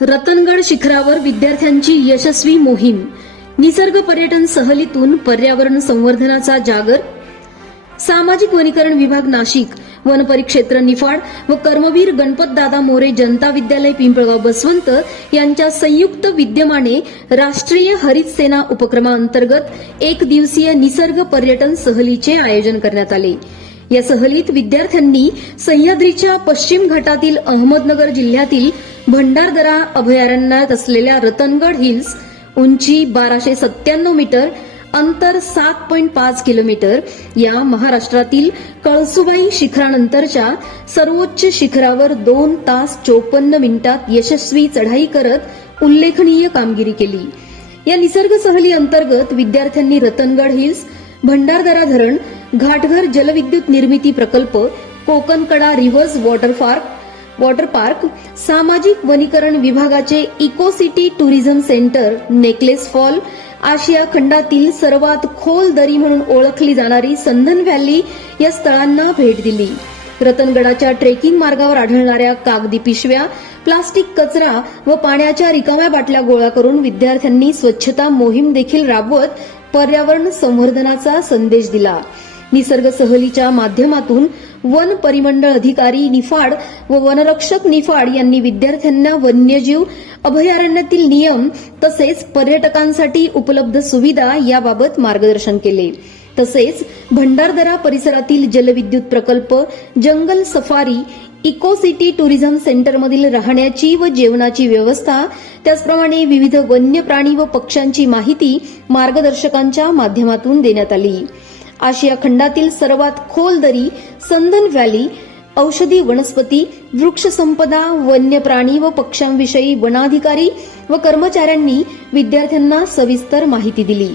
रतनगड शिखरावर विद्यार्थ्यांची यशस्वी मोहीम. निसर्ग पर्यटन सहलीतून पर्यावरण संवर्धनाचा जागर. सामाजिक वनीकरण विभाग नाशिक. वन परिक्षेत्र निफाड व कर्मवीर गणपतदादा मोरे जनता विद्यालय पिंपळगाव बसवंत यांच्या संयुक्त विद्यमाने राष्ट्रीय हरित सेना उपक्रमाअंतर्गत एक दिवसीय निसर्ग पर्यटन सहलीचे आयोजन करण्यात आले. या सहलीत विद्यार्थ्यांनी सह्याद्रीच्या पश्चिम घाटातील अहमदनगर जिल्ह्यातील भंडारदरा अभयारण्यात असलेल्या रतनगड हिल्स उंची बाराशे सत्त्याण्णव मीटर अंतर सात पॉईंट पाच किलोमीटर या महाराष्ट्रातील कळसुबाई शिखरानंतरच्या सर्वोच्च शिखरावर दोन तास चोपन्न मिनिटात यशस्वी चढाई करत उल्लेखनीय कामगिरी केली. या निसर्ग सहली अंतर्गत विद्यार्थ्यांनी रतनगड हिल्स भंडारदरा धरण घाटघर जलविद्युत निर्मिती प्रकल्प Kokankada reverse water park water park सामाजिक वनीकरण विभागाचे eco city tourism centre necklace fall आशिया खंडातील सर्वात खोल दरी म्हणून ओळखली जाणारी संधन व्हॅली या स्थळांना भेट दिली. रतनगडाच्या ट्रेकिंग मार्गावर आढळणाऱ्या कागदी पिशव्या प्लास्टिक कचरा व पाण्याच्या रिकाम्या बाटल्या गोळा करून विद्यार्थ्यांनी स्वच्छता मोहीम देखील राबवत पर्यावरण संवर्धनाचा संदेश दिला. निसर्ग सहलीच्या माध्यमातून वन परिमंडळ अधिकारी निफाड व वनरक्षक निफाड यांनी विद्यार्थ्यांना वन्यजीव अभयारण्यातील नियम तसेच पर्यटकांसाठी उपलब्ध सुविधा याबाबत मार्गदर्शन केले. तसेच भंडारदरा परिसरातील जलविद्युत प्रकल्प जंगल सफारी इको सिटी टुरिझम सेंटरमधील राहण्याची व जेवणाची व्यवस्था त्याचप्रमाणे विविध वन्य प्राणी व पक्ष्यांची माहिती मार्गदर्शकांच्या माध्यमातून देण्यात आली. आशिया खंडातील सर्वात खोल दरी संदन व्हॅली औषधी वनस्पती वृक्ष संपदा वन्य प्राणी व पक्ष्यांविषयी वनाधिकारी व कर्मचाऱ्यांनी विद्यार्थ्यांना सविस्तर माहिती दिली.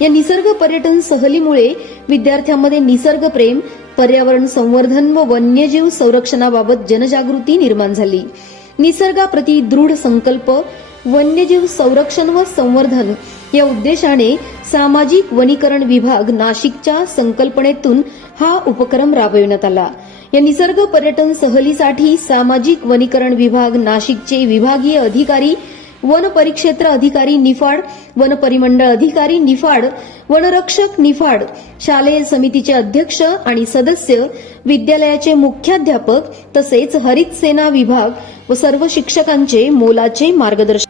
या निसर्ग पर्यटन सहलीमुळे विद्यार्थ्यांमध्ये निसर्ग प्रेम पर्यावरण संवर्धन व वन्यजीव संरक्षणाबाबत जनजागृती निर्माण झाली. निसर्गाप्रती दृढ संकल्प वन्यजीव संरक्षण व संवर्धन या उद्देशाने सामाजिक वनीकरण विभाग नाशिकच्या संकल्पनेतून हा उपक्रम राबविण्यात आला. या निसर्ग पर्यटन सहलीसाठी सामाजिक वनीकरण विभाग नाशिकचे विभागीय अधिकारी वन परिक्षेत्र अधिकारी निफाड वन परिमंडळ अधिकारी निफाड वनरक्षक निफाड शालेय समितीचे अध्यक्ष आणि सदस्य विद्यालयाचे मुख्याध्यापक तसेच हरित सेना विभाग व सर्व शिक्षकांचे मोलाचे मार्गदर्शन